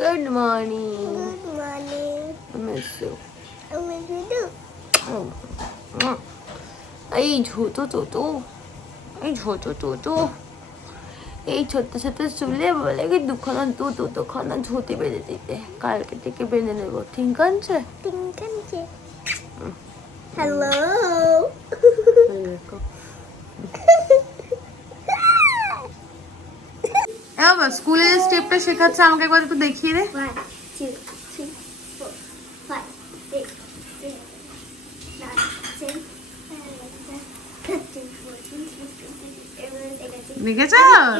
Good morning. Good morning. I miss you. I miss you too. এই ছোট ছোট এই ছোট ছোট এই ছোট্ট ছোট্ট চুলে বলে কি দুখানা ঝুঁটি বেঁধে দিতে, কালকে থেকে বেঁধে নেবো, ঠিক আছে? Think Hello. বাবা স্কুলের স্টেপটা শেখাচ্ছে, আমাকে একবার একটু দেখিয়ে দে। 1, 2, 3, 4, 5, 6, 7, 9, 10, 11, 13, 14, 15, 16, 17, 18, 19, 20, দেখেছ?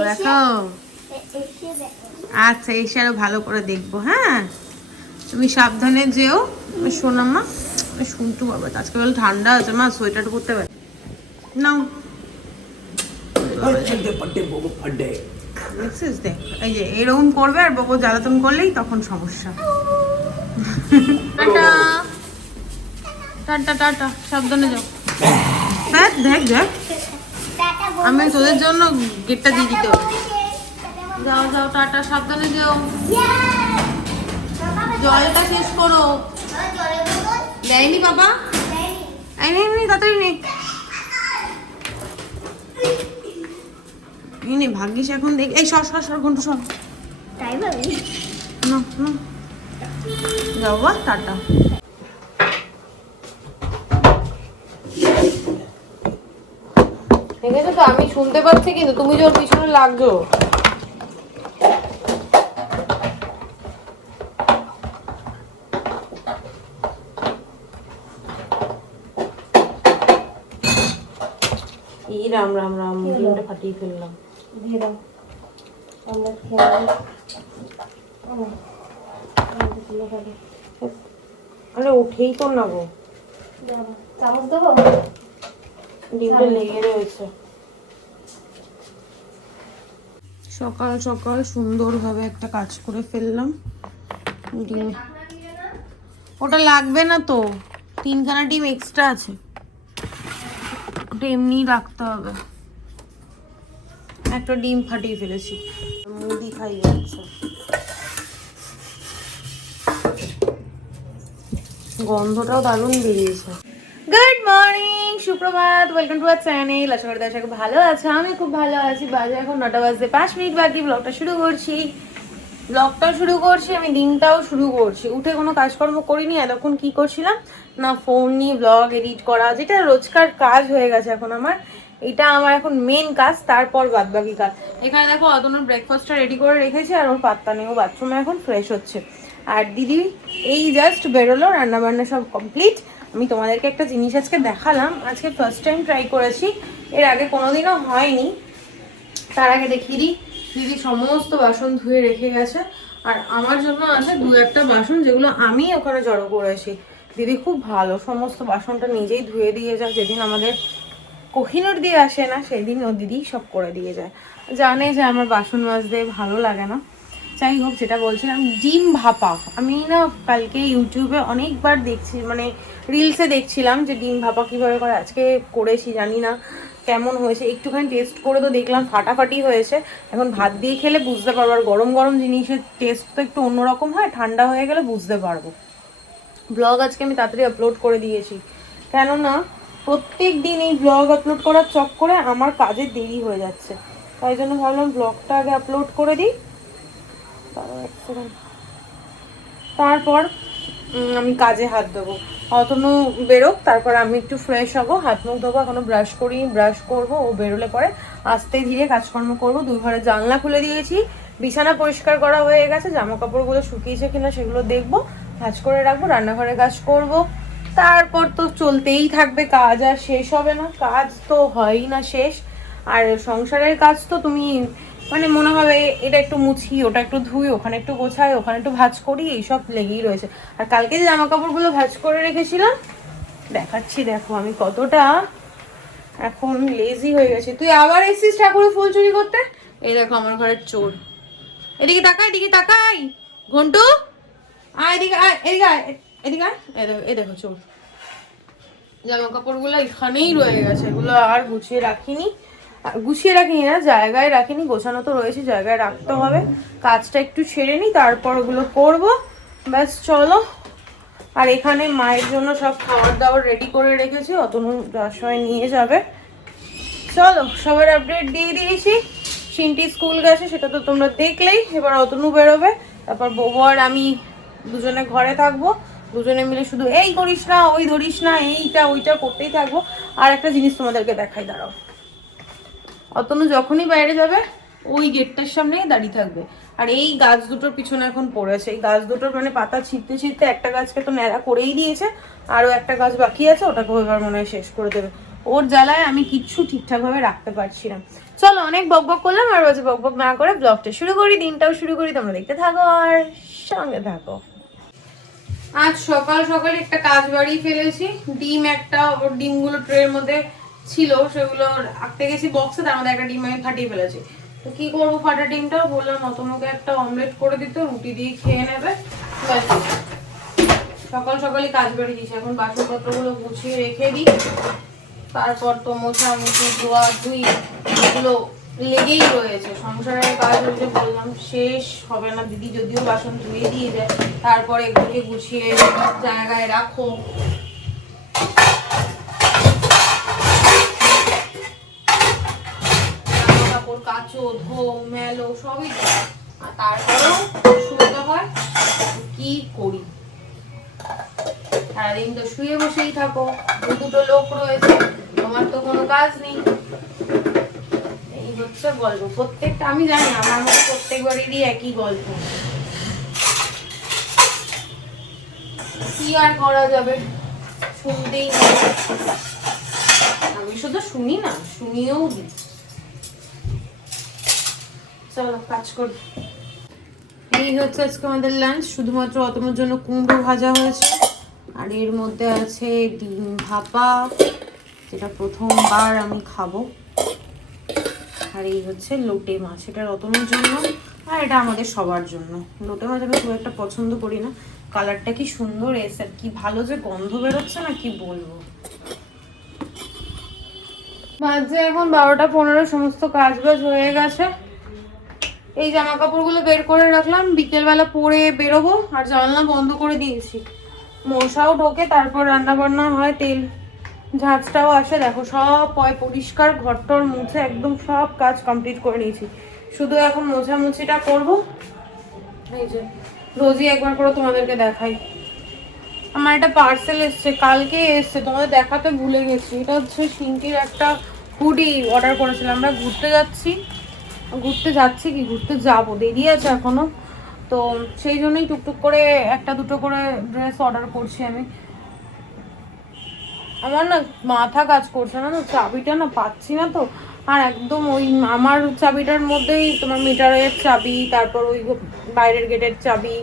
দেখো। আচ্ছা এসে আরো ভালো করে দেখবো। হ্যাঁ তুমি সাবধানে যেও সোনামা। শুনটু বাবা আজকে বেলা ঠান্ডা আছে, মা সোয়েটার পরতে পারে নাও। দেখছিস দেখ, এই যে এরকম করবে আর বাবু জ্বালাতন করলেই তখন সমস্যা। টাটা টাটা টাটা, সাবধানে যাও। দেখ দেখ দেখ, আমি তোদের জন্য গেটটা দিয়ে দিতে হবে। যাও যাও টাটা, সাবধানে যাও। জলটা শেষ করো। দেয়নি বাবা? এই নেই তাড়াতাড়ি নেই। নে ভাগ্যিস এখন দেখ। এই সর ঘন্টু সর। তাই ভাবি না না, যাও বা টাটা। ঠিক আছে তো, আমি শুনতে পাচ্ছি কিন্তু তুমি যে ওর পিছনে লাগছো। এই রাম রাম রাম, ডিমটা ফাটিয়ে ফেললাম। দিয়ে দাও, আমরা খেয়ে আরে উঠেই তো না গো, চামচ দেবো। ডিমটা লেগে রয়েছে। সকাল সকাল সুন্দরভাবে একটা কাজ করে ফেললাম। ডিম ওটা লাগবে না তো, 3খানা ডিম এক্সট্রা আছে, ওটা এমনি রাখতে হবে। একটা ডিম ফাটিয়ে ফেলেছি, মুদি খাই যাচ্ছে। গন্ধটাও দারুণ বেরিয়েছে। গুড মর্নিং, সুপ্রভাত, ওয়েলকাম টু আওয়ার চ্যানেল। আশা করি দর্শক ভালো আছে, আমি খুব ভালো আছি। বাজে এখন 9টা বাজতে 5 মিনিট বাকি। ব্লগটা শুরু করছি। আমি দিনটাও শুরু করছি। উঠে কোনো কাজকর্ম করিনি এতক্ষণ। কি করছিলাম না, ফোন নিয়ে ব্লগ এডিট করা, যেটা রোজকার কাজ হয়ে গেছে এখন আমার। এটা আমার এখন মেন কাজ, তারপর বাদবাকি কাজ। এখানে দেখো অতনুর ব্রেকফাস্টটা রেডি করে রেখেছি, আর ওর পাত্তা নেই, ও বাথরুমে এখন ফ্রেশ হচ্ছে। আর দিদি এই জাস্ট বেরোলো, রান্নাবান্না সব কমপ্লিট। আমি তোমাদেরকে একটা জিনিস আজকে দেখালাম, আজকে ফার্স্ট টাইম ট্রাই করেছি, এর আগে কোনোদিনও হয়নি। তার আগে দেখিয়ে দিই, দিদি সমস্ত বাসন ধুয়ে রেখে গেছে, আর আমার জন্য আছে 2-1টা বাসন যেগুলো আমি ওখানে জড়ো করেছি। দিদি খুব ভালো, সমস্ত বাসনটা নিজেই ধুয়ে দিয়ে যায়। যেদিন আমাদের কোহিনুর দিয়ে আসে না সেদিন ও দিদি সব করে দিয়ে যায়। জানে যে আমার বাসন মাজতে ভালো লাগে না। যাই হোক, যেটা বলছিলাম, ডিম ভাপা। আমি না কালকে ইউটিউবে অনেকবার দেখছি, মানে রিলসে দেখছিলাম যে ডিম ভাপা কীভাবে করে। আজকে করেছি, জানি না কেমন হয়েছে, একটুখানি টেস্ট করে তো দেখলাম ফাটাফাটি হয়েছে। এখন ভাত দিয়ে খেলে বুঝতে পারবো, আর গরম গরম জিনিসের টেস্ট তো একটু অন্যরকম হয়, ঠান্ডা হয়ে গেলে বুঝতে পারবো। ব্লগ আজকে আমি তাড়াতাড়ি আপলোড করে দিয়েছি, কেননা প্রত্যেক দিন এই ব্লগ আপলোড করার চক্করে আমার কাজে দেরি হয়ে যাচ্ছে। তাই জন্য ভাবলাম ব্লগটা আগে আপলোড করে দিই, তারপর আমি কাজে হাত দেবো। অতনু বেরোক, তারপর আমি একটু ফ্রেশ হবো, হাত মুখ ধোবো। এখনো ব্রাশ করিনি, ব্রাশ করবো। ও বেরোলে পরে আস্তে ধীরে কাজকর্ম করবো। 2 ঘরে জানলা খুলে দিয়েছি, বিছানা পরিষ্কার করা হয়ে গেছে, জামা কাপড়গুলো শুকিয়েছে কিনা সেগুলো দেখবো, ভাঁজ করে রাখবো, রান্নাঘরে কাজ করব। তারপর তো চলতেই থাকবে কাজ, আর শেষ হবে না, কাজ তো হয়ই না শেষ। আর সংসারের কাজ তো তুমি মানে মনে হবে এটা একটু মুছি, ওটা একটু ধুই, ওখানে একটু গোছাই, ওখানে একটু ভাঁজ করি, এইসব লেগেই রয়েছে। আর কালকে যে জামা কাপড়গুলো ভাঁজ করে রেখেছিলাম দেখাচ্ছি, দেখো আমি কতটা এখন লেজি হয়ে গেছি। তুই আবার এসেছিস ঠাকুরের ফুল চুরি করতে? এই দেখো আমার ঘরের চোর। এদিকে তাকাই ঘন্টু, আয় এদিকে, আয় এদিকে, আয় এদিকে, আয়। এই দেখো চোর। জামা কাপড়গুলো এখানেই রয়ে গেছে, এগুলো আর গুছিয়ে রাখিনি। গুছিয়ে রাখিনি না, জায়গায় রাখিনি, গোছানো তো রয়েছে, জায়গায় রাখতে হবে। কাজটা একটু সেরে নিই, তারপর ওগুলো করবো। ব্যাস চলো। আর এখানে মায়ের জন্য সব খাবার দাবার রেডি করে রেখেছি, অতনু যার সময় নিয়ে যাবে। চলো, সবার আপডেট দিয়ে দিয়েছি। সিনটি স্কুল গেছে, সেটা তো তোমরা দেখলেই। এবার অতনু বেরোবে, তারপর বউ আর আমি দুজনে ঘরে থাকবো। দুজনে মিলে শুধু এই করিস না, ওই ধরিস না, এইটা ওইটা করতেই থাকবো। আর একটা জিনিস তোমাদেরকে দেখাই, দাঁড়াও। অতনু যখনই বাইরে যাবে ওই গেটটার সামনেই দাঁড়িয়ে থাকবে। আর এই গাছ দুটোর পিছনে এখন পড়েছে। এই গাছ দুটোর মানে পাতা ছিঁড়তে ছিঁড়তে একটা গাছকে তো ন্যাড়া করেই দিয়েছে, আরও একটা গাছ বাকি আছে, ওটাকেও এবার মনে হয় শেষ করে দেবে। ওর জ্বালায় আমি কিচ্ছু ঠিকঠাকভাবে রাখতে পারছি না। চলো, অনেক বকবক করলাম, আর বাজে বকবক না করে ব্লগটা শুরু করি, দিনটাও শুরু করি। তোমরা দেখতে থাকো আর সঙ্গে থাকো। আজ সকাল সকালে একটা কাজ বাড়িয়ে ফেলেছি। ডিম একটা, ওর ডিমগুলো ট্রের মধ্যে ছিল, সেগুলো রাখতে গেছি বক্সে, তার মধ্যে একটা ডিম আমি ফাটিয়ে ফেলেছি। তো কি করবো ফাটা ডিমটা, বললাম অতনুকে একটা অমলেট করে দিতে, রুটি দিয়ে খেয়ে নেবে। সকাল সকালে কাজ বেরিয়ে দিয়েছি। এখন বাসনপত্রগুলো গুছিয়ে রেখে দিই, তারপর তো মোছামুছি ধোয়া ধুই এগুলো লেগেই রয়েছে। সংসারের কাজ হয়েছে বললাম, শেষ হবে না। দিদি যদিও বাসন ধুয়ে দিয়ে যায়, তারপরে এগুলোকে গুছিয়ে জায়গায় রাখো। কাপড় কাচো, ধো, মেলো, সবই আর তারপরেও শুতে হয়। কি করি, সারাদিন তো শুয়ে বসেই থাকো, দুটো লোক রয়েছে, তোমার তো কোনো কাজ নেই। এই হচ্ছে গল্প প্রত্যেকটা। আমি জানি আমার মতো প্রত্যেকবারেরই একই গল্প। কি আর করা যাবে, শুনতেই হবে। আমি শুধু শুনি না, শুনিয়েও দিই। চলো কাজ করি। এই হচ্ছে আজকে আমাদের লাঞ্চ। শুধুমাত্র অতনুর জন্য কুমড়ো ভাজা হয়েছে, আর এর মধ্যে আছে ডিম ভাপা, যেটা প্রথমবার আমি খাবো। আর এই হচ্ছে লোটে মাছ, এটা অতনুর জন্য, আর এটা আমাদের সবার জন্য। লোটে মাছ আমি খুব একটা পছন্দ করি না। কালারটা কি সুন্দর এসে, কি ভালো যে গন্ধ বেরোচ্ছে না, কি বলবো। বাজে এখন 12টা 15, সমস্ত কাজ বাজ হয়ে গেছে। এই জামা কাপড়গুলো বের করে রাখলাম, বিকেলবেলা পরে বেরোবো। আর জানলা বন্ধ করে দিয়েছি, মশাও ঢোকে, তারপর রান্না বান্না হয়, তেল ঝাঁঝটাও আসে। দেখো সব পরিষ্কার, ঘরটর মুছে একদম সব কাজ কমপ্লিট করে নিয়েছি। শুধু এখন মোছামুছিটা করবো। এই যে রোজই একবার করে তোমাদেরকে দেখাই, আমার একটা পার্সেল এসছে, কালকে এসছে, তোমাদের দেখাতে ভুলে গেছি। এটা হচ্ছে সিনটির একটা হুডি অর্ডার করেছিলাম। আমরা ঘুরতে যাচ্ছি কি ঘুরতে যাবো, দেরি আছে এখনো, তো সেই জন্যই টুকটুক করে একটা দুটো করে ড্রেস অর্ডার করছি আমি। আমার না মাথা কাজ করছে না, তো চাবিটা না পাচ্ছি না তো। আর একদম ওই আমার চাবিটার মধ্যেই তোমার মিটারের চাবি, তারপর ওই বাইরের গেটের চাবি,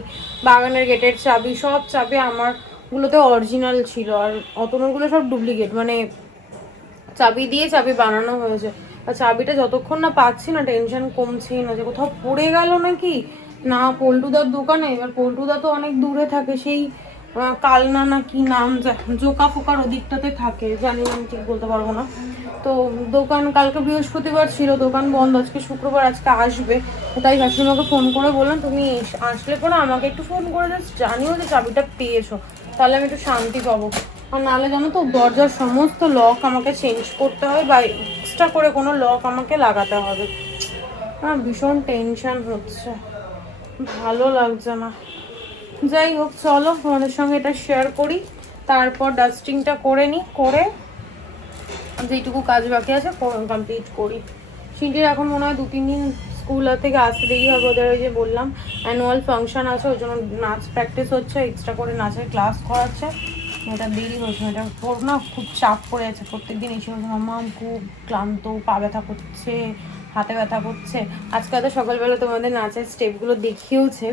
বাগানের গেটের চাবি, সব চাবি আমারগুলোতে অরিজিনাল ছিল, আর অতগুলো সব ডুপ্লিকেট, মানে চাবি দিয়ে চাবি বানানো হয়েছে। আর চাবিটা যতক্ষণ না পাচ্ছি না, টেনশন কমছেই না যে কোথাও পড়ে গেল নাকি না পল্টুদার দোকানে। এবার পল্টুদা তো অনেক দূরে থাকে, সেই কালনা না কি নাম, জোকা ফোকার ওদিকটাতে থাকে, জানি না, আমি ঠিক বলতে পারবো না। তো দোকান কালকে বৃহস্পতিবার ছিল, দোকান বন্ধ, আজকে শুক্রবার, আজকে আসবে। তাই শাশুড়িমাকে ফোন করে বললাম, তুমি আসলে পরে আমাকে একটু ফোন করে জাস্ট জানিও যে চাবিটা পেয়েছো, তাহলে আমি একটু শান্তি পাবো। আর নাহলে জানো তো দরজার সমস্ত লক আমাকে চেঞ্জ করতে হয়, বা এক্সট্রা করে কোনো লক আমাকে লাগাতে হবে। ভীষণ টেনশন হচ্ছে, ভালো লাগছে না। যাই হোক, চলো তোমাদের সঙ্গে এটা শেয়ার করি, তারপর ডাস্টিংটা করে নিই, করে যেইটুকু কাজ বাকি আছে কমপ্লিট করি। সিনটির এখন মনে হয় 2-3 দিন স্কুল থেকে আসতে দেরি হবে। ওদের ওই যে বললাম অ্যানুয়াল ফাংশন আছে, ওই জন্য নাচ প্র্যাকটিস হচ্ছে, এক্সট্রা করে নাচের ক্লাস করাচ্ছে। এটা দেরি হচ্ছে, এটা ওর না খুব চাপ পড়ে আছে। প্রত্যেকদিন এসে বলছে মাম্মা খুব ক্লান্ত, পা ব্যথা করছে, হাতে ব্যথা করছে। আজকে তো সকালবেলা তোমাদের নাচের স্টেপগুলো দেখিয়েওছে,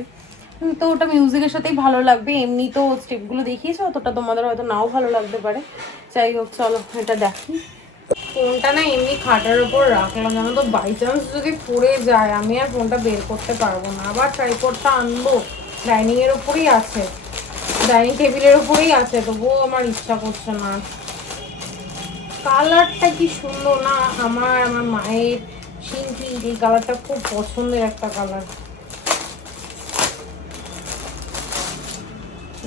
তো ওটা মিউজিকের সাথেই ভালো লাগবে, এমনি তো স্টেপগুলো দেখিয়েছে, অতটা তোমাদের হয়তো নাও ভালো লাগতে পারে। যাই হোক, চলো এটা দেখি। ফোনটা না এমনি খাটার ওপর রাখলাম, জানো তো, বাই চান্স যদি পড়ে যায় আমি আর ফোনটা বের করতে পারবো না। আবার ট্রাইপডটা আনবো, ডাইনিংয়ের ওপরেই আছে, ডাইনিং টেবিলের ওপরেই আছে, তবুও আমার ইচ্ছা করছে না। কালারটা কি সুন্দর না, আমার মায়ের শিল্পী এই কালারটা খুব পছন্দের একটা কালার।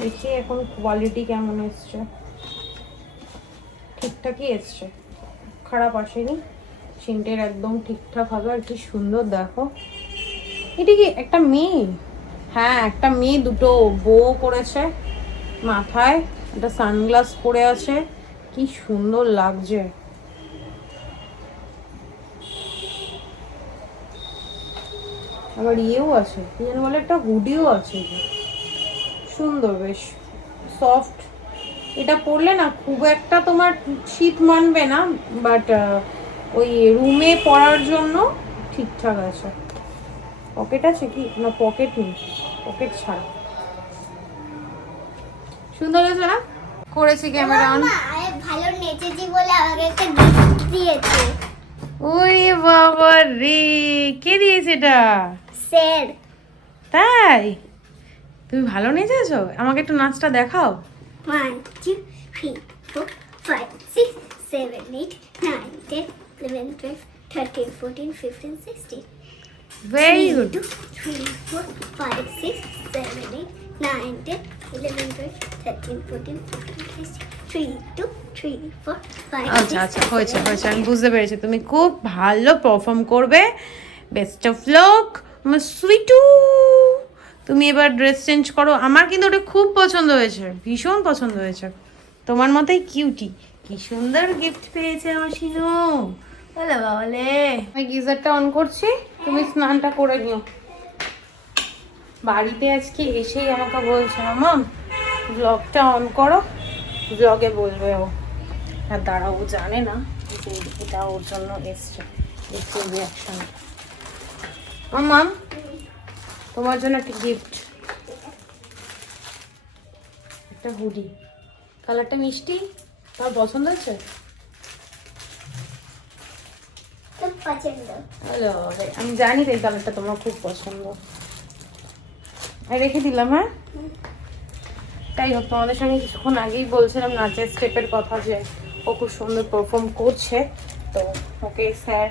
দেখি এখন কোয়ালিটি কেমন এসছে, ঠিকঠাকই এসছে, খারাপ আসেনি। সিনটের একদম ঠিকঠাক হবে। আর কি সুন্দর দেখো, এটা কি একটা মেয়ে? হ্যাঁ একটা মেয়ে, দুটো বো করেছে মাথায়, একটা সানগ্লাস পরে আছে, কি সুন্দর লাগছে। আবার ইয়েও আছে, কি যেন বলে, একটা হুডিও আছে, সুন্দর বেশ সফট। এটা পরলে না খুব একটা তোমার শীত মানবে না, বাট ওই রুমে পরার জন্য ঠিকঠাক আছে। পকেট আছে কি না? পকেট নেই, পকেট ছাড়া। সুন্দর আছে না? করেছি ক্যামেরা অন। ভালো নেচেছি বলে আমাকে একটা গিফট দিয়েছে। ওরে বাবা রে, কে দিয়েছে এটা? স্যার। তাই? তুমি ভালো নেচেছো? আমাকে একটু নাচটা দেখাও। 1 2 3 4 5 6 7 8 9 10 11 12 13 14 15 16 ভেরি গুড। 2 3 4 5 6 7 8 9 10 11 12 13 14 15 16 3 2 3 4 5 আচ্ছা আচ্ছা, হয়েছে হয়েছে, আমি বুঝতে পেরেছি তুমি খুব ভালো পারফর্ম করবে। বেস্ট অফ লাক আমার সুইটু। তুমি এবার ড্রেস চেঞ্জ করো। আমার কিন্তু ওটা খুব পছন্দ হয়েছে, ভীষণ পছন্দ হয়েছে, তোমার মতোই কিউটি। কি সুন্দর গিফট পেয়েছে আমার শিনু, বলে বাবালে। আমি গিজারটা অন করছি, তুমি স্নানটা করে নিও। বাড়িতে আজকে এসেই আমাকে বলছে মামা ব্লগটা অন করো, ব্লগে বলবে ও। আর দাঁড়াও, ও জানে না যে এটা ওর জন্য এসছে, দেখছে রিয়াকশন। মামা তোমার জন্য একটা গিফট, একটা হুডি। কালারটা মিষ্টি, তোমার পছন্দ হয়েছে? খুব পছন্দ। হ্যালো, আমি জানি তো এই কালারটা তোমার খুব পছন্দ। আর রেখে দিলাম। হ্যাঁ তাই হোক, তোমাদের সঙ্গে কিছুক্ষণ আগেই বলছিলাম নাচের স্টেপের কথা, যে ও খুব সুন্দর পারফর্ম করছে। তো ওকে স্যার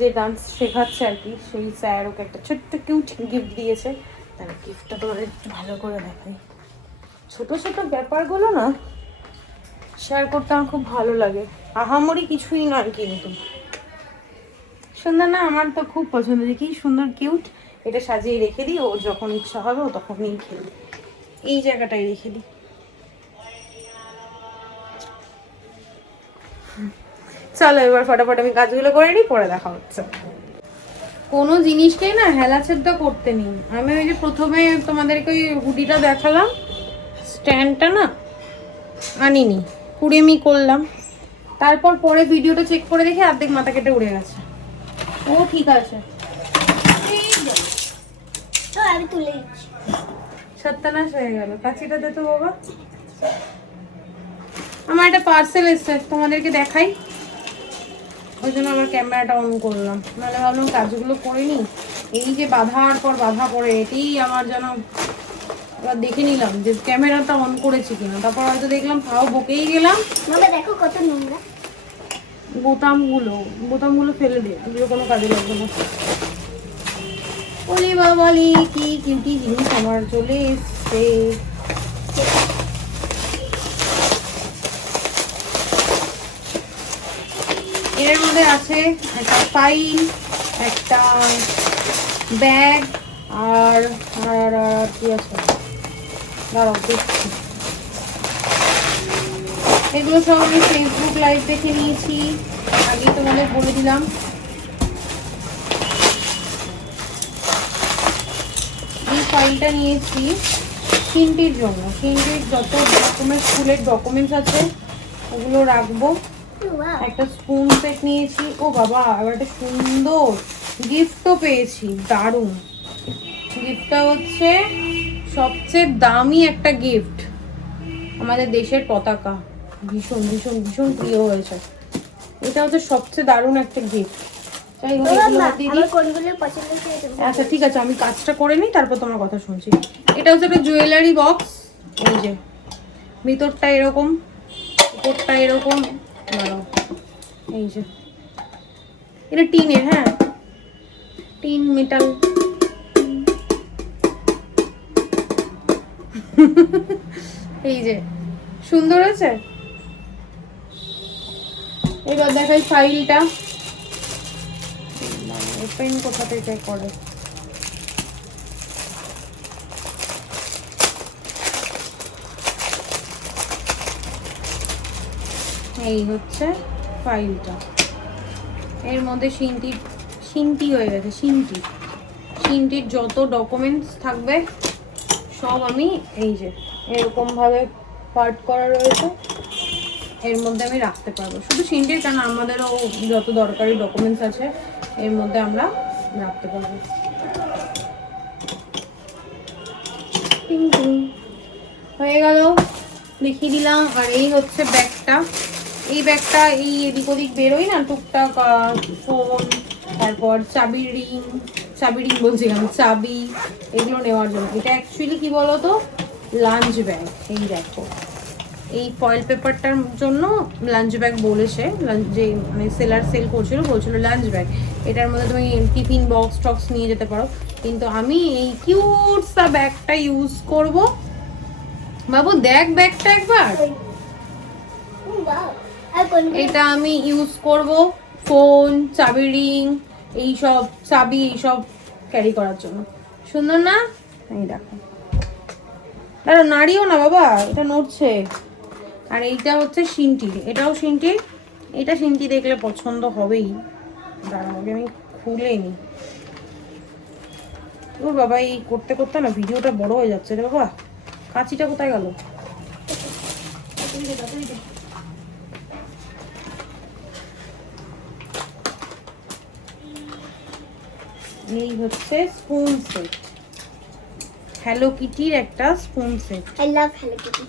যে ডান্স শেখাচ্ছে আর কি, সেই স্যার ওকে একটা ছোট্ট কিউট গিফট দিয়েছে। তার গিফটটা তোমাদের একটু ভালো করে দেখাই। ছোট ছোট ব্যাপারগুলো না শেয়ার করতে আমার খুব ভালো লাগে, আহামরি কিছুই নয় কিন্তু সুন্দর না? আমার তো খুব পছন্দ, যে কি সুন্দর কিউট। এটা সাজিয়ে রেখে দিই, ও যখন ইচ্ছা হবে ও তখনই খেলবে। এই জায়গাটায় রেখে দিই। চলো এবার ফটাফট আমি কাজগুলো করে নিই, পরে দেখা হচ্ছে। কোনো জিনিসটাই না হেলাছেদা করতে নেই। আমি ওই যে প্রথমে তোমাদেরকে ওই হুডিটা দেখালাম, স্ট্যান্ডটা না আনিনি, কুড়েমি করলাম। তারপর পরে ভিডিওটা চেক করে দেখি অর্ধেক মাথা কেটে উড়ে গেছে। ও ঠিক আছে, তো আমি তুলে দিচ্ছি। সত্যানাশ হয়ে গেল। কাছিটা দে তো বাবা। আমার একটা পার্সেল এসছে, তোমাদেরকে দেখাই, ওই জন্য আমার ক্যামেরাটা অন করলাম। নাহলে ভাবলাম কাজগুলো করে নি, এই যে বাধার পর বাধা পড়ে, এটাই আমার যেন। এবার দেখে নিলাম যে ক্যামেরাটা অন করেছি কিনা, তারপর হয়তো দেখলাম তাও বকেই গেলাম। মামা দেখো কত নোংরা। বোতামগুলো ফেলে দে, এগুলো কোনো কাজে লাগবে না। ওলি বাবালি, কি কিউটি জিনিস আমার চলে এসছে। এর মধ্যে আছে একটা ফাইল, একটা ব্যাগ, আর আর আর কি আছে দাঁড়াও দেখছি। এগুলো সব আমি ফেসবুক লাইভ দেখে নিয়েছি, আগেই তোমাদের বলে দিলাম। এই ফাইলটা নিয়েছি সিনটির জন্য, সিনটির যত রকমের স্কুলের ডকুমেন্টস আছে ওগুলো রাখবো। একটা স্পুন সেট নিয়েছি। ও বাবা, আবার একটা সুন্দর গিফটও পেয়েছি, দারুণ। গিফটটা হচ্ছে সবচেয়ে দামি একটা গিফট, আমাদের দেশের পতাকা, ভীষণ ভীষণ ভীষণ প্রিয় হয়েছে। এটা হচ্ছে সবচেয়ে দারুণ একটা গিফট। যাই হোক, আচ্ছা ঠিক আছে, আমি কাজটা করে নিই, তারপর তোমার কথা শুনছি। এটা হচ্ছে একটা জুয়েলারি বক্স, এই যে ভিতরটা এরকম, উপরটা এরকম, এই যে এটা টিনের, হ্যাঁ টিন মেটাল। এই যে সুন্দর আছে। এবার দেখাই ফাইলটা ওপেন কোথা থেকে করে। এই হচ্ছে ফাইলটা, এর মধ্যে সিনটি হয়ে গেছে, সিনটির যত ডকুমেন্টস থাকবে সব আমি এই যে এরকম ভাবে পার্ট করা রয়েছে, এর মধ্যে আমি রাখতে পারবো। শুধু সিনটির কেন, আমাদেরও যত দরকারি ডকুমেন্টস আছে এর মধ্যে আমরা রাখতে পারবো। হয়ে গেল, দেখিয়ে দিলাম। আর এই হচ্ছে ব্যাগটা, এই ব্যাগটা এই এদিক ওদিক বেরোই না টুকটাক, ফোন, তারপর চাবি রিং বলছিলাম, চাবি, এগুলো নেওয়ার জন্য। এটা অ্যাকচুয়ালি কি বলতো, লাঞ্চ ব্যাগ। এই দেখো, এই ফয়েল পেপারটার জন্য লাঞ্চ ব্যাগ বলেছে, যে মানে সেল করছিল, বলছিল লাঞ্চ ব্যাগ, এটার মধ্যে তুমি টিফিন বক্স টক্স নিয়ে যেতে পারো। কিন্তু আমি এই কিউট সা ব্যাগটা ইউজ করব। বাবু দেখ ব্যাগটা একবার, এটা আমি ইউজ করব ফোন, চাবি রিং, এইসব চাবি এইসব ক্যারি করার জন্য। সুন্দর না? এই দেখো, দাঁড়া নাড়িও না বাবা, এটা নড়ছে। আর এইটা হচ্ছে সিনটির, এটাও সিনটির। এটা সিনটি দেখলে পছন্দ হবেই। দাঁড়াও আগে আমি খুলে নি। ও বাবা, এই করতে করতে না ভিডিওটা বড় হয়ে যাচ্ছে রে বাবা। কাঁচিটা কোথায় গেল? এই হচ্ছে স্পুন সেট, হ্যালো কিটির একটা spoon set. I love Hello Kitty.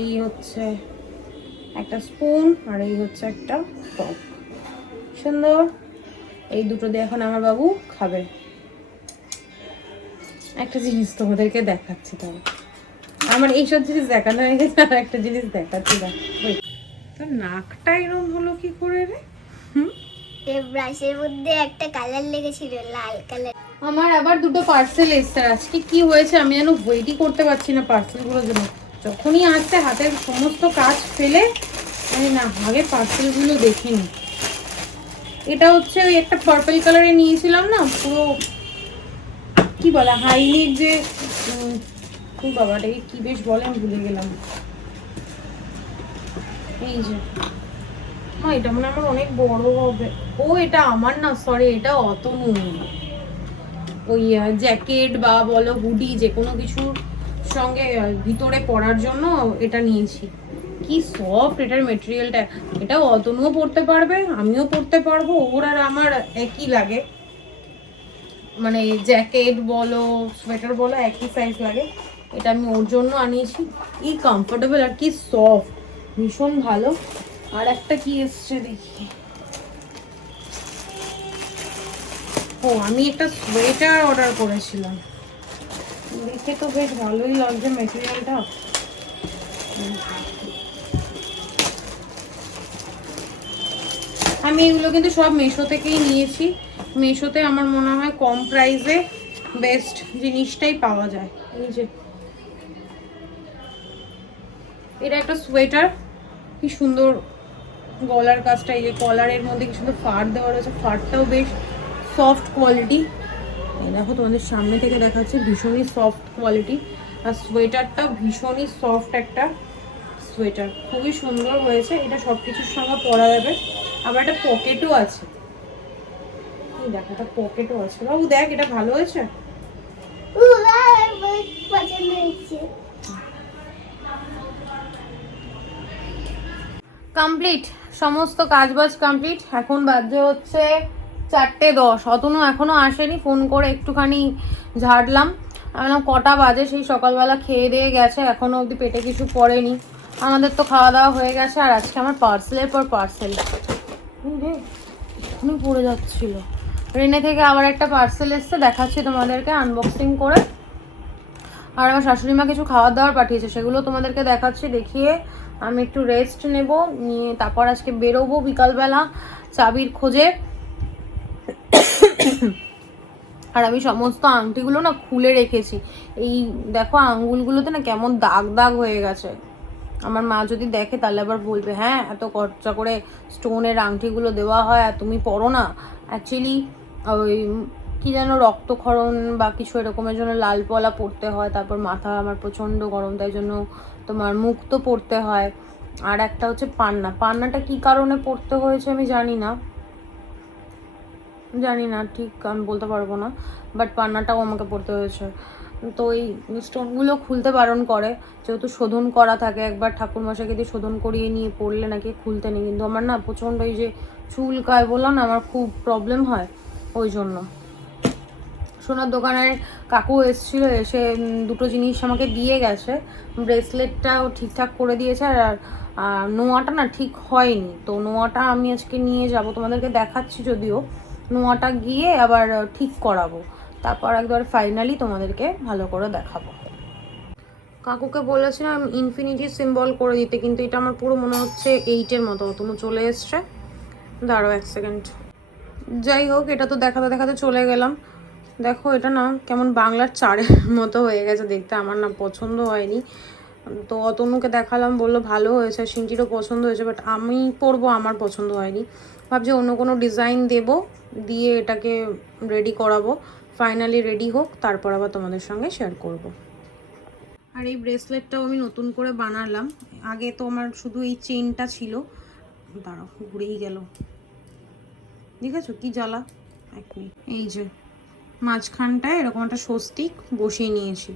এই হচ্ছে একটা স্পুন, আর এই হচ্ছে একটা ফর্ক। সুন্দর। এই দুটো দিয়ে এখন আমার বাবু খাবে। একটা জিনিস তোমাদেরকে দেখাচ্ছি, তবে আমার এইসব জিনিস দেখানো হয়ে গেছে, আর একটা জিনিস দেখাচ্ছি। তোর নাকটা এরকম হলো কি করে রে? এই ব্রাশের মধ্যে একটা কালার লেগেছিল, লাল কালার। আমার আবার দুটো পার্সেল এসছে। আজকে কি হয়েছে আমি যেন ওয়েটই করতে পারছি না পার্সেলগুলোর জন্য। যখনই আসছে হাতের সমস্ত কাজ ফেলে আমি না আগে পার্সেলগুলো দেখিনি। এটা হচ্ছে ওই একটা পার্পল কালারে নিয়েছিলাম না, পুরো কি বলে হাইনেক, যে বাবাটাকে কি বেশ বলে আমি ভুলে গেলাম। এই যে এটা মনে আমার অনেক বড় হবে। ও এটা আমার না, সরি, এটা অতনু। ওই জ্যাকেট বা বলো হুডি, যে কোনো কিছুর সঙ্গে ভিতরে পরার জন্য এটা নিয়েছি। কি সফট এটার মেটেরিয়ালটা। এটাও অতনুও পরতে পারবে, আমিও পরতে পারবো, ওর আর আমার একই লাগে। মানে জ্যাকেট বলো সোয়েটার বলো একই সাইজ লাগে। এটা আমি ওর জন্য আনিয়েছি। কি কমফোর্টেবল আর কি সফট, ভীষণ ভালো। আর একটা কি এসছে দেখি, ও আমি একটা সোয়েটার অর্ডার করেছিলাম, দেখে তো বেশ ভালোই লাগছে মেটেরিয়ালটা। আমি এগুলো কিন্তু সব মিশো থেকেই নিয়েছি। মিশোতে আমার মনে হয় কম প্রাইসে বেস্ট জিনিসটাই পাওয়া যায়। এই যে এটা একটা সোয়েটার, কি সুন্দর গলার কাজটা, এই যে কলারের মধ্যে কি সুন্দর ফাড় দেওয়া রয়েছে, ফাড়টাও বেশ সফট কোয়ালিটি। এই দেখো তোমাদের সামনে থেকে দেখাচ্ছে, ভীষণই সফট কোয়ালিটি। আর সোয়েটারটা ভীষণই সফট একটা সোয়েটার, খুবই সুন্দর হয়েছে। এটা সব কিছুর সঙ্গে পরা যাবে। আবার একটা পকেটও আছে, এই দেখো একটা পকেটও আছে। বাবু দেখ এটা ভালো হয়েছে। পছন্দ হয়েছে। কমপ্লিট, সমস্ত কাজবাজ কমপ্লিট। এখন বাজে হচ্ছে 4:10। অতনু এখনো আসেনি, ফোন করে একটুখানি ঝাড়লাম। আমি কটা বাজে, সেই সকালবেলা খেয়ে দিয়ে গেছে, এখনো অবধি পেটে কিছু পড়েনি। আমাদের তো খাওয়া দাওয়া হয়ে গেছে। আর আজকে আমার পার্সেলের পর পার্সেল এখনই পড়ে যাচ্ছিল। রেনে থেকে আবার একটা পার্সেল এসছে, দেখাচ্ছি তোমাদেরকে আনবক্সিং করে। আর আমার শাশুড়ি মা কিছু খাবার দাবার পাঠিয়েছে, সেগুলো তোমাদেরকে দেখাচ্ছি। দেখিয়ে আমি একটু রেস্ট নেব, নিয়ে তারপর আজকে বেরোবো বিকালবেলা চাবির খোঁজে। আর আমি সমস্ত আংটিগুলো না খুলে রেখেছি। এই দেখো আঙ্গুলগুলোতে না কেমন দাগ দাগ হয়ে গেছে। আমার মা যদি দেখে তাহলে আবার বলবে, হ্যাঁ এত খরচা করে স্টোনের আংটিগুলো দেওয়া হয় আর তুমি পরো না। অ্যাকচুয়ালি ওই কি যেন রক্তক্ষরণ বা কিছু এরকমের জন্য লাল পলা পরতে হয়। তারপর মাথা আমার প্রচণ্ড গরম, তাই জন্য তোমার মুখ তো পরতে হয়। আর একটা হচ্ছে পান্নাটা কি কারণে পরতে হয়েছে আমি জানি না ঠিক, আমি বলতে পারবো না, বাট পান্নাটাও আমাকে পরতে হয়েছে। তো এই স্টোনগুলো খুলতে বারণ করে, যেহেতু শোধন করা থাকে। একবার ঠাকুরমশাইকে দিয়ে শোধন করিয়ে নিয়ে পড়লে নাকি খুলতে নেই, কিন্তু আমার না প্রচণ্ড এই যে চুলকায় বললাম না, আমার খুব প্রবলেম হয়, ওই জন্য। সোনার দোকানের কাকু এসেছিল, এসে দুটো জিনিস আমাকে দিয়ে গেছে। ব্রেসলেটটাও ঠিকঠাক করে দিয়েছে, আর নোয়াটা না ঠিক হয়নি। তো নোয়াটা আমি আজকে নিয়ে যাব, তোমাদেরকে দেখাচ্ছি যদিও। নোয়াটা গিয়ে আবার ঠিক করাবো, তারপর একবার ফাইনালি তোমাদেরকে ভালো করে দেখাবো। কাকুকে বলেছিলাম ইনফিনিটি সিম্বল করে দিতে, কিন্তু এটা আমার পুরো মনে হচ্ছে 8-এর মতো তুমি চলে এসছে। দাঁড়াও 1 সেকেন্ড। যাই হোক, এটা তো দেখাতে দেখাতে চলে গেলাম। দেখো এটা না কেমন বাংলার 4-এর মতো হয়ে গেছে দেখতে, আমার না পছন্দ হয়নি। তো অতনুকে দেখালাম, বললো ভালো হয়েছে, সিনটিরও পছন্দ হয়েছে, বাট আমি পরবো, আমার পছন্দ হয়নি। ভাবছি অন্য কোনো ডিজাইন দেব, দিয়ে এটাকে রেডি করাবো। ফাইনালি রেডি হোক, তারপর আবার তোমাদের সঙ্গে শেয়ার করব। আর এই ব্রেসলেটটাও আমি নতুন করে বানালাম। আগে তো আমার শুধু এই চেনটা ছিল, দাঁড়াও ঘুরেই গেল, দেখেছো কি জ্বালা। এক মিনিট, এই যে মাঝখানটায় এরকম একটা স্বস্তিক বসিয়ে নিয়েছি,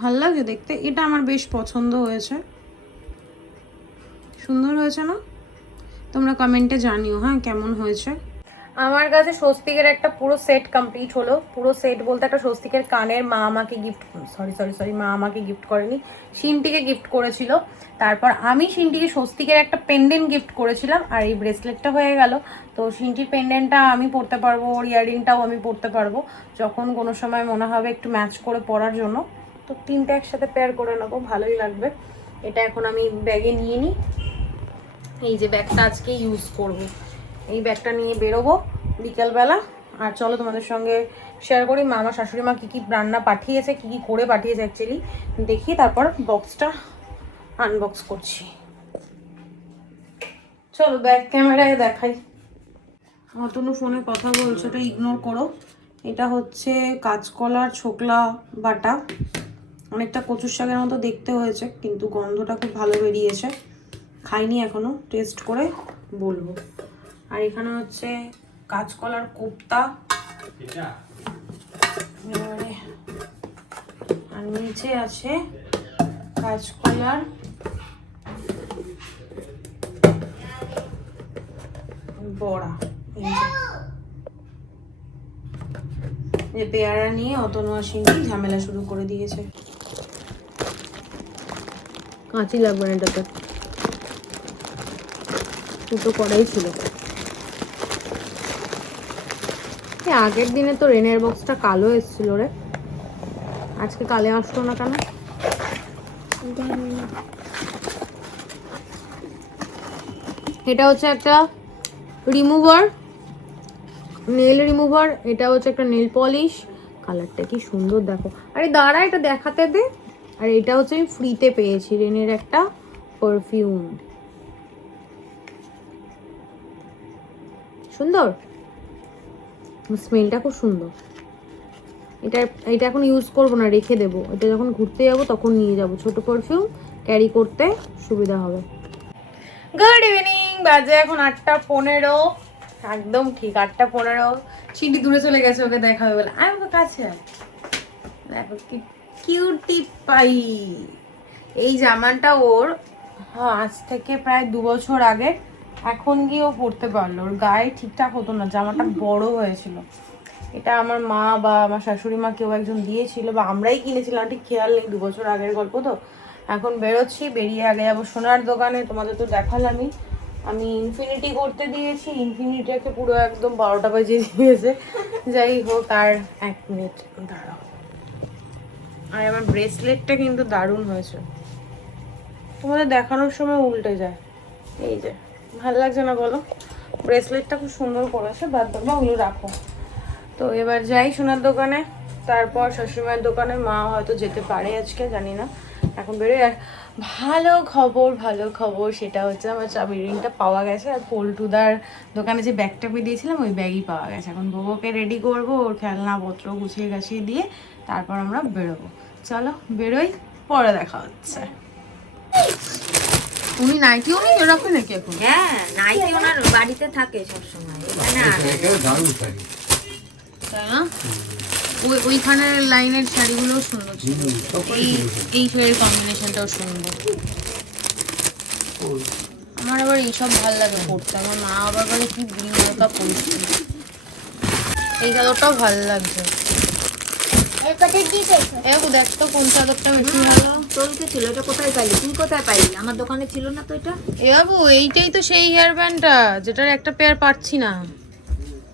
ভাল লাগছে দেখতে। এটা আমার বেশ পছন্দ হয়েছে, সুন্দর হয়েছে না? তোমরা কমেন্টে জানিও হ্যাঁ কেমন হয়েছে। আমার কাছে স্বস্তিকের একটা পুরো সেট কমপ্লিট হলো। পুরো সেট বলতে একটা স্বস্তিকের কানের মা আমাকে গিফট, সরি মা আমাকে গিফট করেনি, সিনটিকে গিফট করেছিল। তারপর আমি সিনটিকে স্বস্তিকের একটা পেন্ডেন্ট গিফট করেছিলাম, আর এই ব্রেসলেটটা হয়ে গেল। তো সিনটির পেন্ডেন্টটা আমি পরতে পারবো, ওর ইয়াররিংটাও আমি পরতে পারবো, যখন কোনো সময় মনে হবে একটু ম্যাচ করে পরার জন্য। তো তিনটা একসাথে পেয়ার করে নেবো, ভালোই লাগবে। এটা এখন আমি ব্যাগে নিয়ে নিই। এই যে ব্যাগটা আজকে ইউজ করব, এই ব্যাগটা নিয়ে বেরোবো বিকেলবেলা। আর চলো তোমাদের সঙ্গে শেয়ার করি মা আমার শাশুড়ি মা কী কী রান্না পাঠিয়েছে, কী কী করে পাঠিয়েছে অ্যাকচুয়ালি দেখি, তারপর বক্সটা আনবক্স করছি। চলো ব্যাক ক্যামেরায় দেখাই। অতনু ফোনে কথা বলছো, ওটা ইগনোর করো। এটা হচ্ছে কাঁচকলার ছোকলা বাটা, অনেকটা কচুর শাকের মতো দেখতে হয়েছে, কিন্তু গন্ধটা খুব ভালো বেরিয়েছে। খাইনি এখনো, টেস্ট করে বলবো। আর এখানে হচ্ছে কাঁচকলার কোপ্তা, আর নিচে আছে কাঁচকলার বড়া। যে পেয়ারা নিয়ে অতনু আসেনি, ঝামেলা শুরু করে দিয়েছে। কাঁচি লাগবে না এটাতে, দুটো কড়াই ছিল। আগের দিনে তো রেনের বক্সটা কালো এসেছিল রে, আজকে কালে আসলো না কেন? এটা হচ্ছে একটা রিমুভার, নেল রিমুভার। এটা হচ্ছে একটা নেল পলিশ, কালারটা কি সুন্দর দেখো। আরে দাঁড়া, এটা দেখাতে দে। আর এটা হচ্ছে আমি ফ্রিতে পেয়েছি, রেনের একটা পারফিউম, সুন্দর স্মেলটা, খুব সুন্দর। এটা এখন ইউজ করবো না, রেখে দেবো। এটা যখন ঘুরতে যাবো তখন নিয়ে যাবো, ছোট পারফিউম ক্যারি করতে সুবিধা হবে। গুড ইভিনিং, বাজে এখন 8:15, একদম ঠিক 8:15। চিন্টি দূরে চলে গেছে, ওকে দেখাবে বলে। আমি ওকে কাছে, দেখো কি কিউটি পাই। এই জামাটা ওর আজ থেকে প্রায় 2 বছর আগে, এখন গিয়ে ও পরতে পারলো। ওর গায়ে ঠিকঠাক হতো না, জামাটা বড় হয়েছিল। এটা আমার মা বা আমার শাশুড়ি মা কেউ একজন দিয়েছিল, বা আমরাই কিনেছিলাম, ঠিক খেয়াল নেই, 2 বছর আগের গল্প তো। এখন বেরোচ্ছি, বেরিয়ে আগে যাবো সোনার দোকানে। তোমাদের তো দেখালামই, আমি ইনফিনিটি করতে দিয়েছি, ইনফিনিটিকে পুরো একদম 12টা বাজিয়ে দিয়েছে। যাই হোক, আর 1 মিনিট দাঁড়াও। আর আমার ব্রেসলেটটা কিন্তু দারুণ হয়েছে, তোমাদের দেখানোর সময় উল্টে যায়। এই যে ভালো লাগছে না বলো? ব্রেসলেটটা খুব সুন্দর করেছে, বাদ বাবা ওগুলো রাখো। তো এবার যাই সোনার দোকানে, তারপর শ্বশুরমায়ের দোকানে। মা হয়তো যেতে পারে আজকে, জানি না, এখন বেরোয়। আর ভালো খবর সেটা হচ্ছে আমার চাবি রিংটা পাওয়া গেছে, আর পল্টুদার দোকানে যে ব্যাগটা পেয়ে দিয়েছিলাম ওই ব্যাগই পাওয়া গেছে। এখন বউকে রেডি করবো, ওর খেলনাপত্র গুছিয়ে গাছিয়ে দিয়ে তারপর আমরা বেরোবো। চলো বেরোই, পরে দেখা হচ্ছে। উনি নাইটিও নেই এরকম নাকি এখন? হ্যাঁ, নাইটি ওনার বাড়িতে থাকে সবসময়, এখানে তাই না? ওইখানের লাইনের শাড়িগুলো সুন্দর ছিল, এই শাড়ির কম্বিনেশনটাও সুন্দর। আমার আবার এইসব ভালো লাগে পরতে, আমার মা আবার বলে কি গ্রিন মেকআপ পরছি। এই চাদরটাও ভালো লাগছে। দেখ তো কোন চাদরটা বেশি ভালো। তোর ছিল, এটা কোথায় পাইলি? তুই কোথায় পাইলি? আমার দোকানে ছিল না তো এটা। এ বাবু, এইটাই তো সেই হেয়ার ব্যান্ডটা যেটার একটা পেয়ার পাচ্ছি না।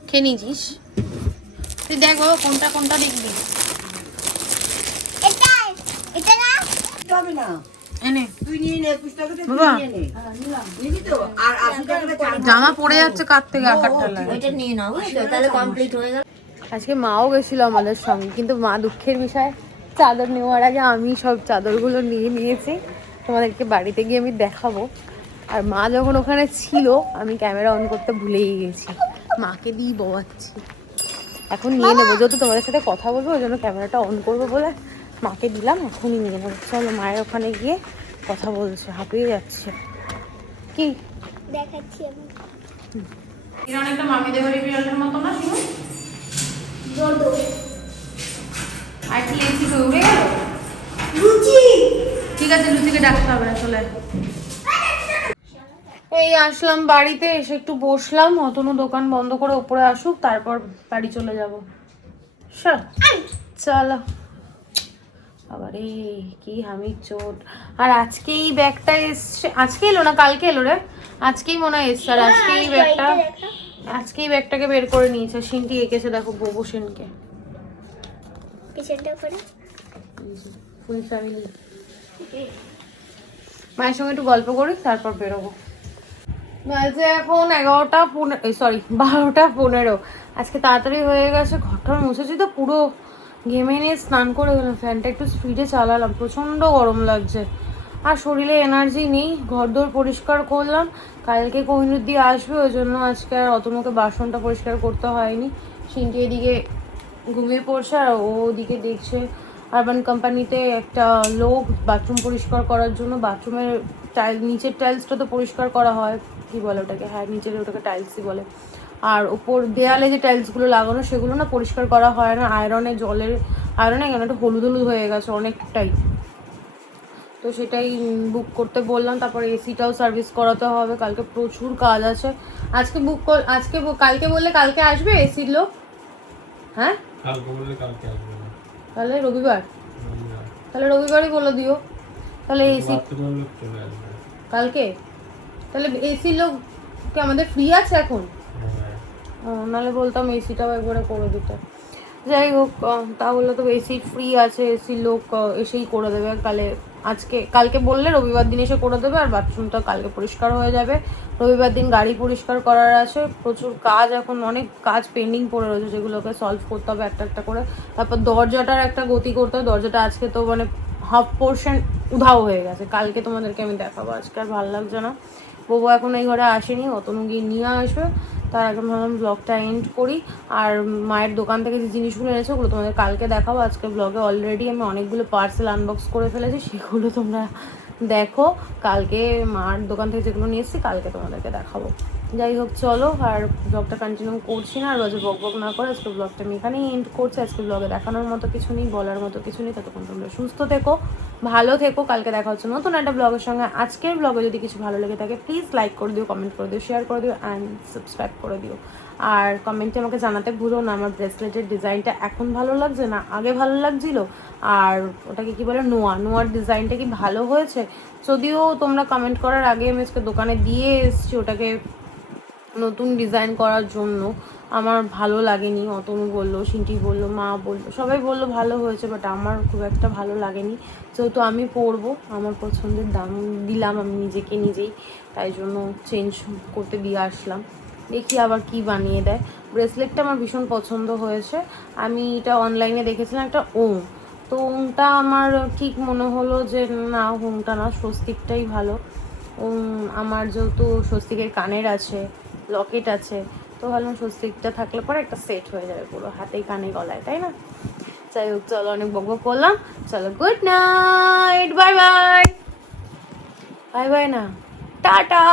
খেয়ে নিয়েছিস তুই? দেখ বাবা কোনটা কোনটা দেখবি। এনে বাবা, জামা পড়ে যাচ্ছে কার থেকে আকারটা লাগে। ওইটা নিয়ে নাও, বুঝছো? তাহলে কমপ্লিট হয়ে গেল। আজকে মাও গেছিল আমাদের সঙ্গে, কিন্তু মা দুঃখের বিষয় চাদর নেওয়ার আগে আমি সব চাদরগুলো নিয়ে নিয়েছি, তোমাদেরকে বাড়িতে গিয়ে আমি দেখাবো। আর মা যখন ওখানে ছিল আমি ক্যামেরা অন করতে ভুলেই গেছি, মাকে দিয়ে বয়াচ্ছি। এখন নিয়ে নেবো, যেহেতু তোমাদের সাথে কথা বলবো ওই জন্য ক্যামেরাটা অন করবো বলে মাকে দিলাম, এখনই নিয়ে নেবো। চলো মায়ের ওখানে গিয়ে কথা বলছে, হাঁপিয়ে যাচ্ছে। কি দেখাচ্ছি আমি। এর অনেকটা মামিদের বাড়ি বিড়ালের মতো না শুনো? আর কি এসি তো উড়ে গেল। ঠিক আছে, লুচিকে ডাকতে হবে না, চলে। এই আসলাম বাড়িতে, এসে একটু বসলাম, অতনু দোকান বন্ধ করে উপরে আসুক, তারপর বাড়ি চলে যাব। চলো। আবার কি হামির চোট। আর আজকে এই ব্যাগটা এসছে, আজকে এলো না কালকে এলো রে, আজকেই মনে হয় এসছে। আর আজকে এই ব্যাগটা, আজকে এই ব্যাগটাকে বের করে নিয়েছে। সিনটি এঁকেছে দেখো, ববু সিনকে। Full family. মায়ের সঙ্গে একটু গল্প করি তারপর বেরোবো। বাজে এখন 12:15। আজকে তাড়াতাড়ি হয়ে গেছে, ঘরটা মুছেছি তো পুরো, ঘেমে নিয়ে স্নান করে গেলাম। ফ্যানটা একটু স্পিডে চালালাম, প্রচণ্ড গরম লাগছে আর শরীরে এনার্জি নেই। ঘরদোর পরিষ্কার করলাম, কালকে কোহিনুর দিয়ে আসবে ওই জন্য আজকে আর অতনুকে বাসনটা পরিষ্কার করতে হয়নি। সিনটি এদিকে ঘুমিয়ে পড়ছে আর ও ওদিকে দেখছে আরবান কোম্পানিতে একটা লোক বাথরুম পরিষ্কার করার জন্য, বাথরুমের নিচের টাইলসটা তো পরিষ্কার করা হয়, কি বলে ওটাকে, হ্যাঁ নিচের ওটাকে টাইলসই বলে। আর ওপর দেয়ালে যে টাইলসগুলো লাগানো সেগুলো না পরিষ্কার করা হয় না, আয়রনে কেন একটু হলুদ হলুদ হয়ে গেছে অনেকটাই। তো সেটাই বুক করতে বললাম। তারপরে এসিটাও সার্ভিস করাতে হবে, কালকে প্রচুর কাজ আছে। কালকে বললে কালকে আসবে এসির লোক? হ্যাঁ তাহলে রবিবার, তাহলে রবিবারই বলে দিও। তাহলে এসি কালকে, তাহলে এসির লোক কি আমাদের ফ্রি আছে এখন? নাহলে বলতাম এসিটাও একবারে করে দিতে। যাই হোক, তাহলে তো এসি ফ্রি আছে, এসির লোক এসেই করে দেবে। কালকে বললে রবিবার দিন এসে করে দেবে, আর বাথরুমটা কালকে পরিষ্কার হয়ে যাবে। রবিবার দিন গাড়ি পরিষ্কার করার আছে, প্রচুর কাজ, এখন অনেক কাজ পেন্ডিং পড়ে রয়েছে যেগুলোকে সলভ করতে হবে একটা একটা করে। তারপর দরজাটার একটা গতি করতে হবে, দরজাটা আজকে তো মানে হাফ পোর্শন উধাও হয়ে গেছে, কালকে তোমাদেরকে আমি দেখাবো। আজকে আর ভালো লাগছে না, বউ এখন এই ঘরে আসেনি, অতনু গিয়ে নিয়ে আসবে। তার আগে ভাবলাম ব্লগটা এন্ড করি। আর মায়ের দোকান থেকে যে জিনিসগুলো এনেছে ওগুলো তোমাদের কালকে দেখাবো। আজকে ব্লগে অলরেডি আমি অনেকগুলো পার্সেল আনবক্স করে ফেলেছি, সেগুলো তোমরা দেখো। কালকে মার দোকান থেকে যেগুলো নিয়ে এসেছি কালকে তোমাদেরকে দেখাবো। যাই হোক চলো, আর ব্লগটা কন্টিনিউ করছি না, আর বাজে বক না করে আজকে ব্লগটা আমি এখানেই এন্ড করছি। আজকে ব্লগে দেখানোর মতো কিছু নেই, বলার মতো কিছু নেই। ততক্ষণ তোমরা সুস্থ থেকো, ভালো থেকো, কালকে দেখা হচ্ছে নতুন একটা ব্লগের সঙ্গে। আজকের ব্লগে যদি কিছু ভালো লেগে থাকে প্লিজ লাইক করে দিও, কমেন্ট করে দিও, শেয়ার করে দিও অ্যান্ড সাবস্ক্রাইব করে দিও। আর কমেন্টে আমাকে জানাতে ভুলো না আমার ব্রেসলেটের ডিজাইনটা এখন ভালো লাগছে না আগে ভালো লাগছিল, আর ওটাকে কি বলে নোয়ার ডিজাইনটা কি ভালো হয়েছে। যদিও তোমরা কমেন্ট করার আগে আমি আজকে দোকানে দিয়ে এসেছি ওটাকে, নতুন ডিজাইন করার জন্য আমার ভালো লাগেনি। অতনু বললো, সিন্টি বললো, মা বললো, সবাই বললো ভালো হয়েছে, বাট আমার খুব একটা ভালো লাগেনি। যেহেতু আমি পরবো, আমার পছন্দের দাম দিলাম আমি নিজেকে নিজেই, তাই জন্য চেঞ্জ করতে দিয়ে আসলাম। দেখি আবার কি বানিয়ে দেয়। ব্রেসলেটটা আমার ভীষণ পছন্দ হয়েছে। আমি এটা অনলাইনে দেখেছিলাম, একটা ওম, তো ওমটা আমার ঠিক মনে হলো যে না, ওমটা না, স্বস্তিকটাই ভালো। আমার যেহেতু স্বস্তিকের কানের আছে, লকেট আছে, তো ভাবলাম স্বস্তিকটা থাকলে পরে একটা সেট হয়ে যাবে পুরো হাতে, কানে, গলায়, তাই না? যাই হোক, চলো অনেক বকবক করলাম, চলো good night, bye bye. Bye bye না, টাটা।